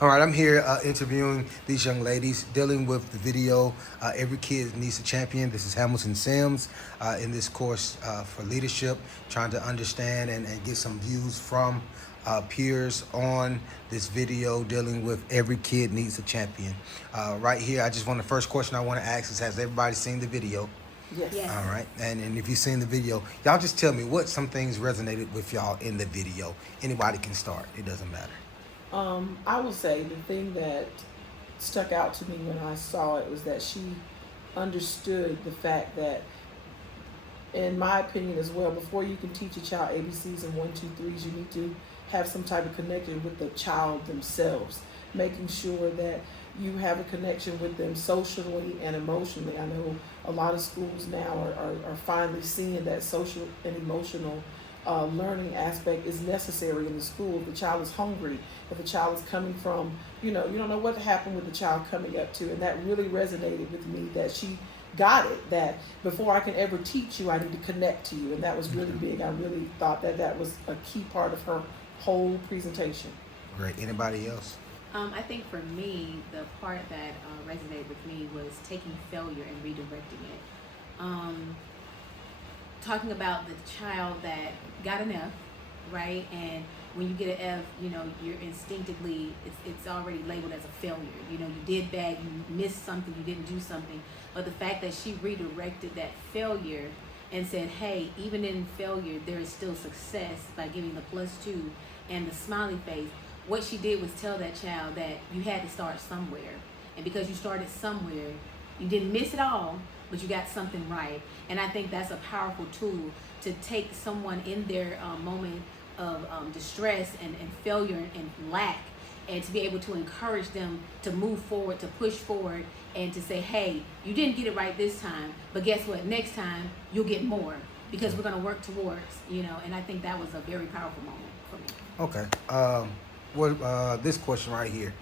All right, I'm here interviewing these young ladies, dealing with the video. Every kid needs a champion. This is Hamilton Sims in this course for leadership, trying to understand and get some views from peers on this video dealing with every kid needs a champion. Right here, I just want the first question I want to ask is: has everybody seen the video? Yes. Yes. All right, and if you've seen the video, y'all just tell me what some things resonated with y'all in the video. Anybody can start. It doesn't matter. I will say the thing that stuck out to me when I saw it was that she understood the fact that, in my opinion as well, before you can teach a child ABCs and one, two, threes, you need to have some type of connection with the child themselves, making sure that you have a connection with them socially and emotionally. I know a lot of schools now are finally seeing that social and emotional learning aspect is necessary in the school. If the child is hungry, if the child is coming from, you don't know what happened with the child coming up to. And that really resonated with me, that she got it, that before I can ever teach you, I need to connect to you. And that was really big. I really thought that that was a key part of her whole presentation. Great. Anybody else? I think for me, the part that resonated with me was taking failure and redirecting it. Talking about the child that got an F, right? And when you get an F, you're instinctively, it's already labeled as a failure. You did bad, you missed something, you didn't do something. But the fact that she redirected that failure and said, hey, even in failure, there is still success by giving the +2 and the smiley face. What she did was tell that child that you had to start somewhere. And because you started somewhere, you didn't miss it all, but you got something right. And I think that's a powerful tool to take someone in their moment of distress and failure and lack, and to be able to encourage them to move forward, to push forward, and to say, hey, you didn't get it right this time, but guess what? Next time, you'll get more, because we're going to work towards, and I think that was a very powerful moment for me. Okay. This question right here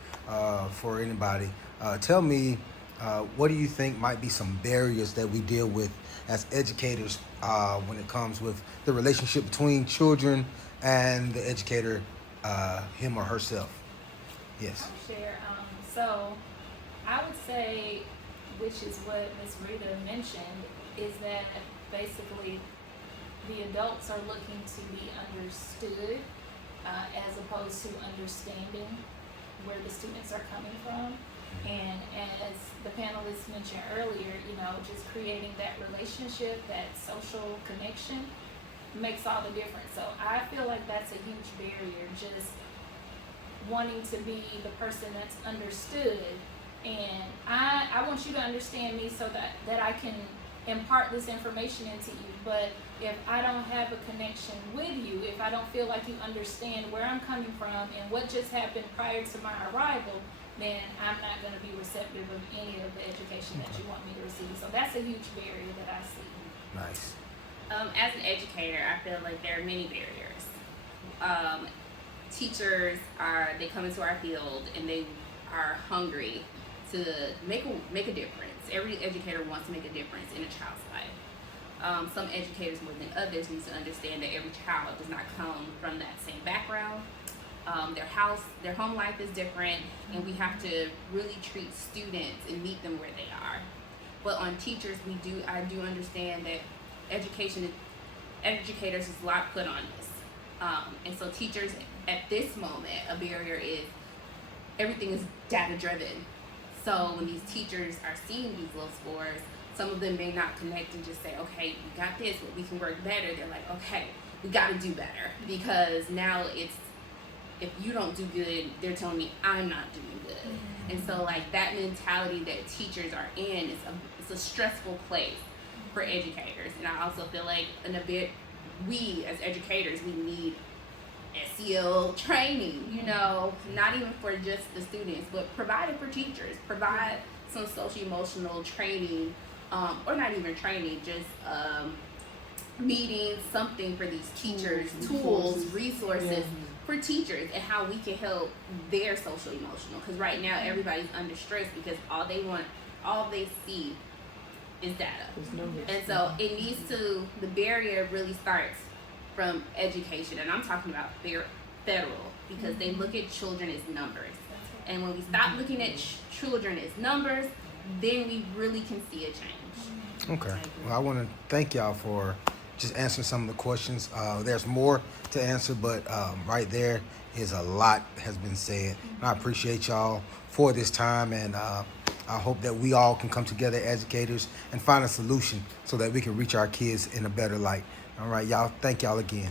for anybody. Tell me, what do you think might be some barriers that we deal with as educators when it comes with the relationship between children and the educator, him or herself? Yes. I'll share. So I would say, which is what Ms. Rita mentioned, is that basically the adults are looking to be understood as opposed to understanding where the students are coming from. And as the panelists mentioned earlier, just creating that relationship, that social connection makes all the difference. So I feel like that's a huge barrier, just wanting to be the person that's understood. And I want you to understand me so that I can impart this information into you. But if I don't have a connection with you, if I don't feel like you understand where I'm coming from and what just happened prior to my arrival, then I'm not going to be receptive of any of the education that you want me to receive. So that's a huge barrier that I see. Nice. As an educator, I feel like there are many barriers. Teachers they come into our field and they are hungry to make a difference. Every educator wants to make a difference in a child's life. Some educators more than others need to understand that every child does not come from that same background. Their home life is different, and we have to really treat students and meet them where they are. But on teachers, I do understand that educators is a lot put on this. And so teachers at this moment, a barrier is everything is data driven. So when these teachers are seeing these low scores, some of them may not connect and just say, okay, we got this, but we can work better. They're like, okay, we got to do better, because now if you don't do good, they're telling me I'm not doing good. Mm-hmm. And so like that mentality that teachers are in it's a stressful place for educators. And I also feel like we as educators, we need SEL training, not even for just the students, but provide it for teachers, provide some social emotional training, or not even training, just meetings, something for these teachers, tools, resources for teachers, and how we can help their social emotional. Because right now everybody's under stress because all they see is data. And so it needs the barrier really starts from education, and I'm talking about federal, because they look at children as numbers. And when we stop looking at children as numbers, then we really can see a change. Okay. Well, I want to thank y'all for just answering some of the questions. There's more to answer, but right there is a lot has been said. And I appreciate y'all for this time, and I hope that we all can come together, educators, and find a solution so that we can reach our kids in a better light. All right, y'all. Thank y'all again.